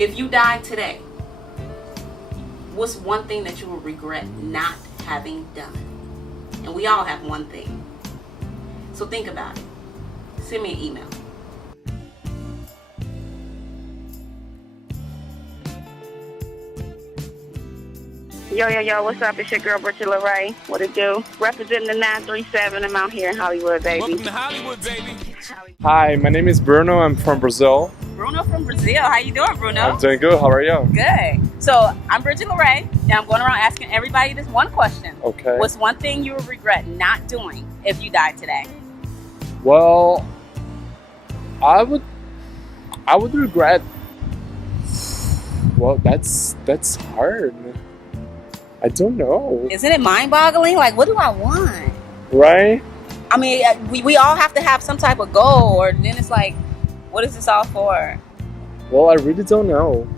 If you die today, what's one thing that you will regret not having done? And we all have one thing. So think about it. Send me an email. Yo, what's up? It's your girl, Bridgett. What it do? Representing the 937. I'm out here in Hollywood, baby. Welcome to Hollywood, baby. Hi, my name is Bruno. I'm from Brazil. Bruno from Brazil. How you doing, Bruno? I'm doing good. How are you? Good. So I'm Bridgett, and I'm going around asking everybody this one question. Okay. What's one thing you would regret not doing if you died today? Well, I would regret. Well, that's hard. I don't know. Isn't it mind-boggling? Like, what do I want? Right? I mean, we all have to have some type of goal, or then it's like, what is this all for? Well, I really don't know.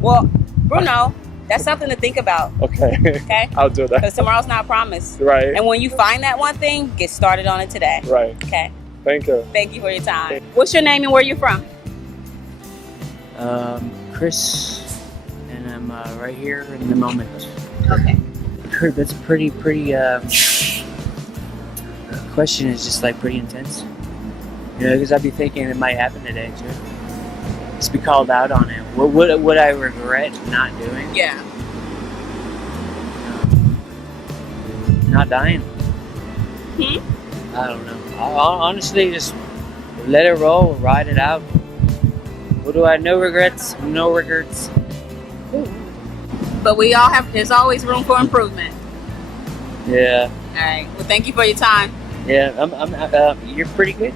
Well, Bruno, that's something to think about. Okay. Okay? I'll do that. Because tomorrow's not promised. Right. And when you find that one thing, get started on it today. Right. Okay? Thank you. Thank you for your time. What's your name and where you from? Chris, and I'm right here in the moment. Okay. That's pretty. Question is just like pretty intense. You know, because I'd be thinking it might happen today too. Just be called out on it. What would I regret not doing? Yeah. Not dying. I don't know. I'll honestly just let it roll, ride it out. What do I? No regrets. No regrets. But we all have. There's always room for improvement. Yeah. All right. Well, thank you for your time. Yeah. You're pretty good.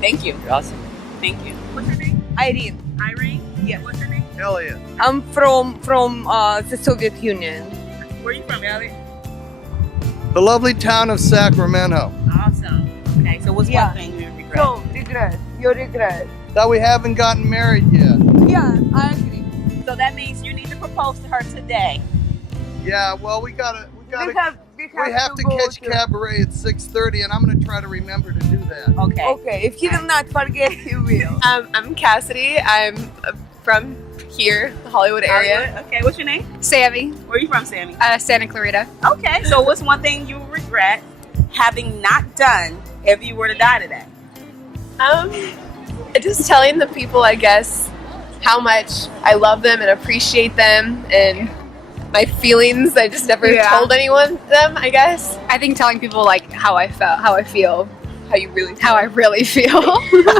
Thank you. You're awesome. Thank you. What's your name? Irene. Irene? Yeah. What's your name? Elliot. I'm from the Soviet Union. Where are you from, Elliot? The lovely town of Sacramento. Awesome. Okay, so what's Yeah. one thing you regret? So regret. Your regret. That we haven't gotten married yet. Yeah, I agree. So that means you need to propose to her today. Yeah, well, we have to go catch cabaret at 6:30, and I'm gonna try to remember to do that. Okay. Okay, if he will not forget, he will. I'm Cassidy. I'm from here, the Hollywood area. Okay, what's your name? Sammy, Where are you from, Sammy? Santa Clarita. Okay, so what's one thing you regret having not done if you were to die today? Just telling the people, I guess, how much I love them and appreciate them and my feelings. I just never told anyone them, I guess. I think telling people like how I felt, how I feel, how I really feel.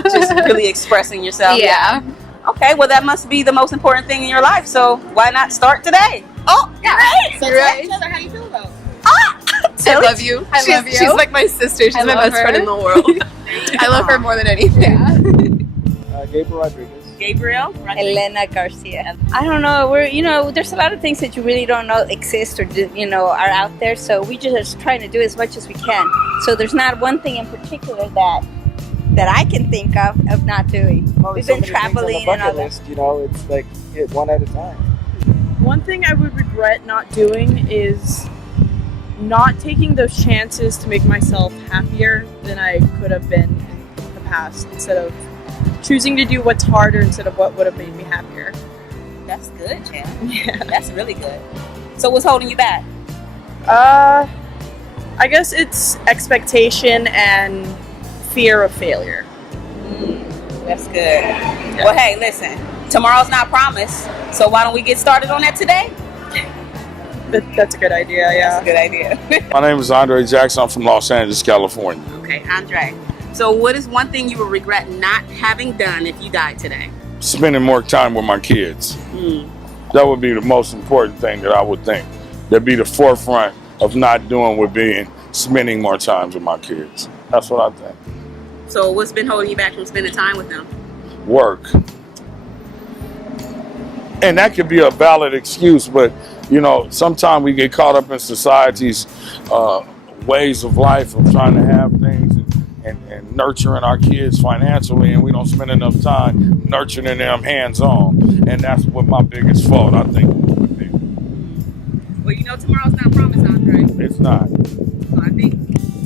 Just really expressing yourself. Yeah. Okay, well that must be the most important thing in your life, so why not start today? Oh, Yeah. right. So You're tell right. each other how you feel about it. I love you. She's like my sister. She's my best friend in the world. I love her more than anything. Gabriel Rodriguez. Gabriel? Elena Garcia. I don't know. There's a lot of things that you really don't know exist or are out there. So we just trying to do as much as we can. So there's not one thing in particular that I can think of not doing. We've been traveling and all that. List, it's like hit one at a time. One thing I would regret not doing is not taking those chances to make myself happier than I could have been in the past, instead of choosing to do what's harder instead of what would have made me happier. That's good, Jan. Yeah. That's really good. So what's holding you back? I guess it's expectation and fear of failure. That's good. Yeah. Well, hey, listen. Tomorrow's not promised, so why don't we get started on that today? That's a good idea, yeah. That's a good idea. My name is Andre Jackson. I'm from Los Angeles, California. Okay, Andre. So what is one thing you would regret not having done if you died today? Spending more time with my kids. That would be the most important thing that I would think. That'd be the forefront of not doing would be spending more time with my kids. That's what I think. So what's been holding you back from spending time with them? Work. And that could be a valid excuse, but sometimes we get caught up in society's ways of life of trying to have things and nurturing our kids financially, and we don't spend enough time nurturing them hands-on. And that's what my biggest fault, I think, would be. Well, tomorrow's not promised, Andre. It's not. So I think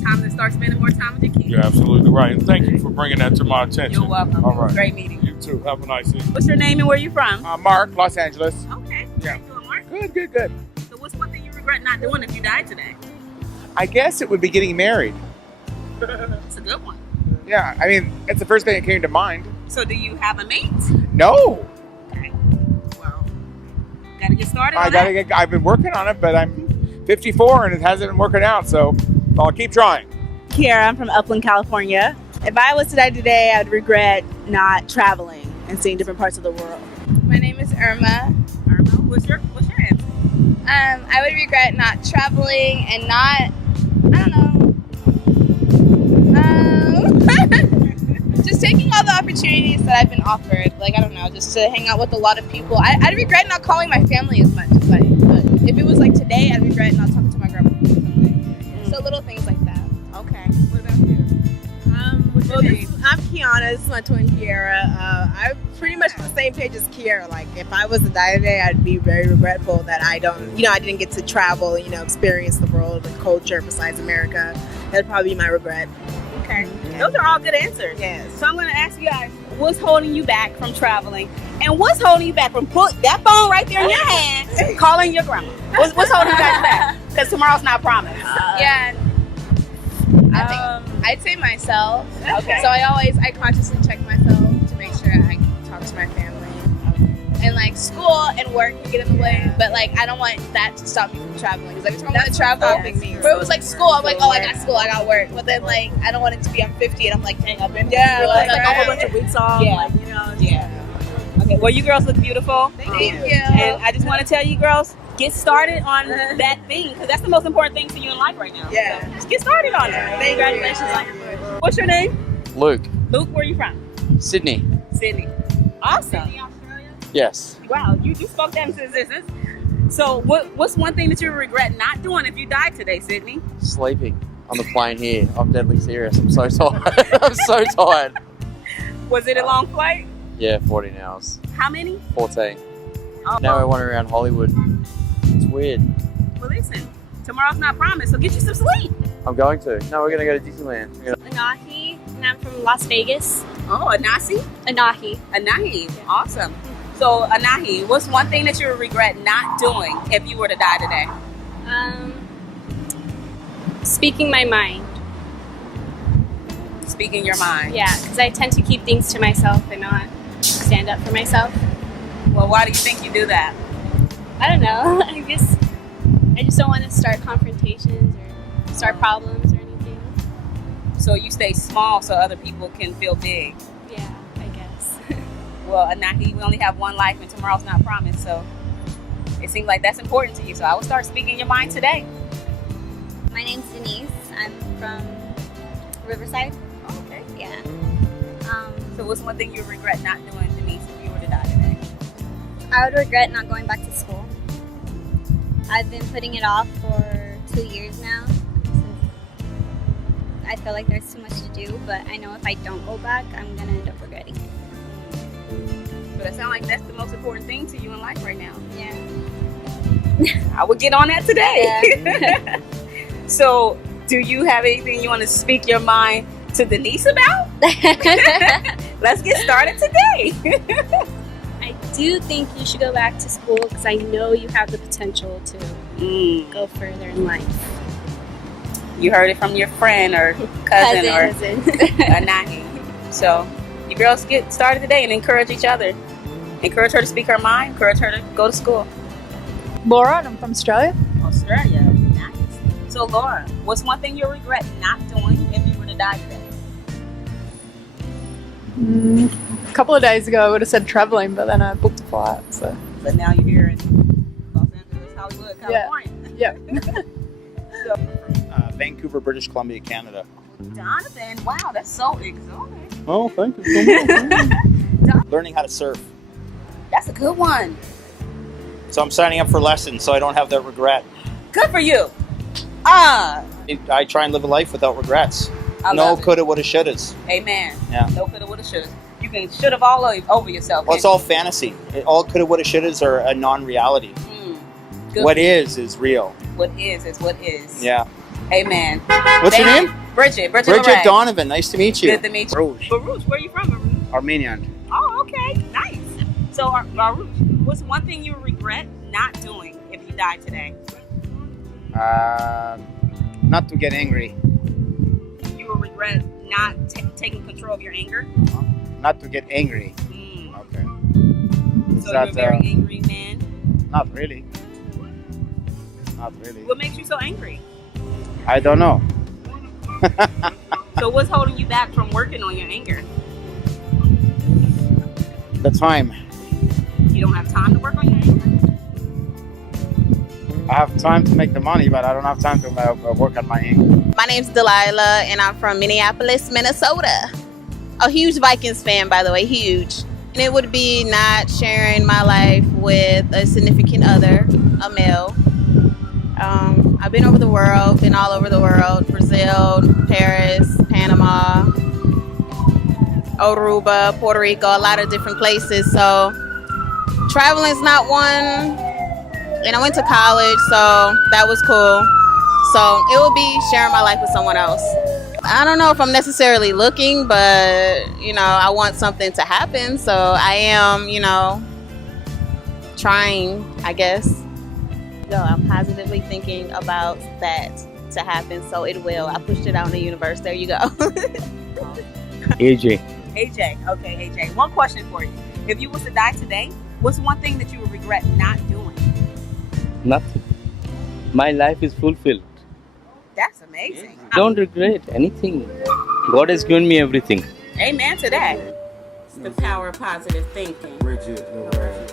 time to start spending more time with your kids. You're absolutely right. And thank you for bringing that to my attention. You're welcome. All right. Great meeting you. You too. Have a nice evening. What's your name and where you from? Mark, Los Angeles. Okay. Yeah. How you doing, Mark? Good. So what's one thing you regret not doing if you died today? I guess it would be getting married. It's a good one. Yeah, I mean, it's the first thing that came to mind. So do you have a mate? No. Okay. Well, gotta get started on that. I've been working on it, but I'm 54 and it hasn't been working out, so I'll keep trying. Kiara, I'm from Upland, California. If I was to die today, I'd regret not traveling and seeing different parts of the world. My name is Irma. Irma, what's your answer? I would regret not traveling and not, I don't know, just taking all the opportunities that I've been offered. Like, I don't know, just to hang out with a lot of people. I'd regret not calling my family as much as I could. If it was like today, I'd regret not talking to my grandma or something. So little things like that. Okay. What about you? I'm Kiana. This is my twin Kiara. I'm pretty much on the same page as Kiara. Like, if I was to die today, I'd be very regretful that I didn't get to travel, experience the world and culture besides America. That'd probably be my regret. Okay. Those are all good answers. Yes. So I'm going to ask you guys, what's holding you back from traveling? And what's holding you back from put that phone right there in your hand, calling your grandma? What's holding you guys back? Because tomorrow's not promised. Yeah. I'd say myself. Okay. So I consciously check myself to make sure I talk to my family. And like school and work can get in the way, but like I don't want that to stop me from traveling. Because every time I want to travel, but it was like school. I'm like, oh, I got school, I got work. But then like I don't want it to be I'm 50 and I'm like, dang, I've been Yeah, like a a whole bunch of weeks off. Yeah. Like, Yeah. Okay. Well, you girls look beautiful. Thank you. And I just want to tell you girls, get started on that thing because that's the most important thing to you in life right now. Yeah. So just get started on it. Congratulations on your birthday. What's your name? Luke, Luke, where are you from? Sydney. Sydney. Awesome. Yes. Wow, you spoke that into existence. So what's one thing that you regret not doing if you died today, Sydney? Sleeping on the plane here. I'm deadly serious. I'm so tired. I'm so tired. Was it a long flight? Yeah, 14 hours. How many? 14. Oh. Now we're wandering around Hollywood. It's weird. Well, listen, tomorrow's not promised, so get you some sleep. I'm going to. No, we're going to go to Disneyland. Anahi, and I'm from Las Vegas. Oh, Anasi? Anahi. Anahi, awesome. So, Anahi, what's one thing that you would regret not doing if you were to die today? Speaking my mind. Speaking your mind. Yeah, because I tend to keep things to myself and not stand up for myself. Well, why do you think you do that? I don't know. I just don't want to start confrontations or start problems or anything. So you stay small so other people can feel big. Yeah, I guess. Well, Anahi, we only have one life and tomorrow's not promised, so it seems like that's important to you. So I will start speaking your mind today. My name's Denise. I'm from Riverside. Okay. Yeah. So what's one thing you regret not doing, Denise, if you were to die today? I would regret not going back to school. I've been putting it off for 2 years now. I feel like there's too much to do, but I know if I don't go back, I'm going to end up regretting it. But it sounds like that's the most important thing to you in life right now. Yeah. I would get on that today. Yeah. So, do you have anything you want to speak your mind to Denise about? Let's get started today. I do think you should go back to school because I know you have the potential to go further in life. You heard it from your friend or cousin. or Anahi. So, you girls get started today and encourage each other. Encourage her to speak her mind. Encourage her to go to school. Laura, and I'm from Australia. Australia. Nice. So, Laura, what's one thing you regret not doing if you were to die today? A couple of days ago, I would have said traveling, but then I booked a flight. So. But now you're here in Los Angeles, Hollywood, California. Yeah. Vancouver, British Columbia, Canada. Jonathan, wow, that's so exotic. Oh, thank you so much. Learning how to surf. That's a good one. So I'm signing up for lessons so I don't have that regret. Good for you. I try and live a life without regrets. I No love it. coulda, woulda, shouldas. Amen. Yeah. No coulda, woulda, shoulda. You can should have all over yourself. Well, it's all fantasy. All coulda, woulda, shouldas are a non-reality. Good What for you. is real. What is what is. Yeah. Amen. What's your Thank name? Bridgett Bridgett Lorraine. Donovan, nice to meet you. Good to meet you. Baruch, Baruch, where are you from, Baruch? Armenian. Oh, okay, nice. So, Baruch, what's one thing you would regret not doing if you died today? Not to get angry. You would regret not taking control of your anger? Not to get angry. Okay. So you're a very angry man? Not really. Not really. What makes you so angry? I don't know. So what's holding you back from working on your anger? The time. You don't have time to work on your anger? I have time to make the money, but I don't have time to work on my anger. My name's Delilah, and I'm from Minneapolis, Minnesota. A huge Vikings fan, by the way, huge. And it would be not sharing my life with a significant other, a male. I've been over the world, been all over the world. Brazil, Paris, Panama, Aruba, Puerto Rico, a lot of different places. So traveling is not one. And I went to college, so that was cool. So it would be sharing my life with someone else. I don't know if I'm necessarily looking, but, you know, I want something to happen. So I am, you know, trying, I guess. No, I'm positively thinking about that to happen. So it will. I pushed it out in the universe. There you go. AJ. AJ. Okay, AJ. One question for you. If you was to die today, what's one thing that you would regret not doing? Nothing. My life is fulfilled. That's amazing. Don't regret anything. God has given me everything. Amen to that. It's the power of positive thinking. Bridgett Lorraine.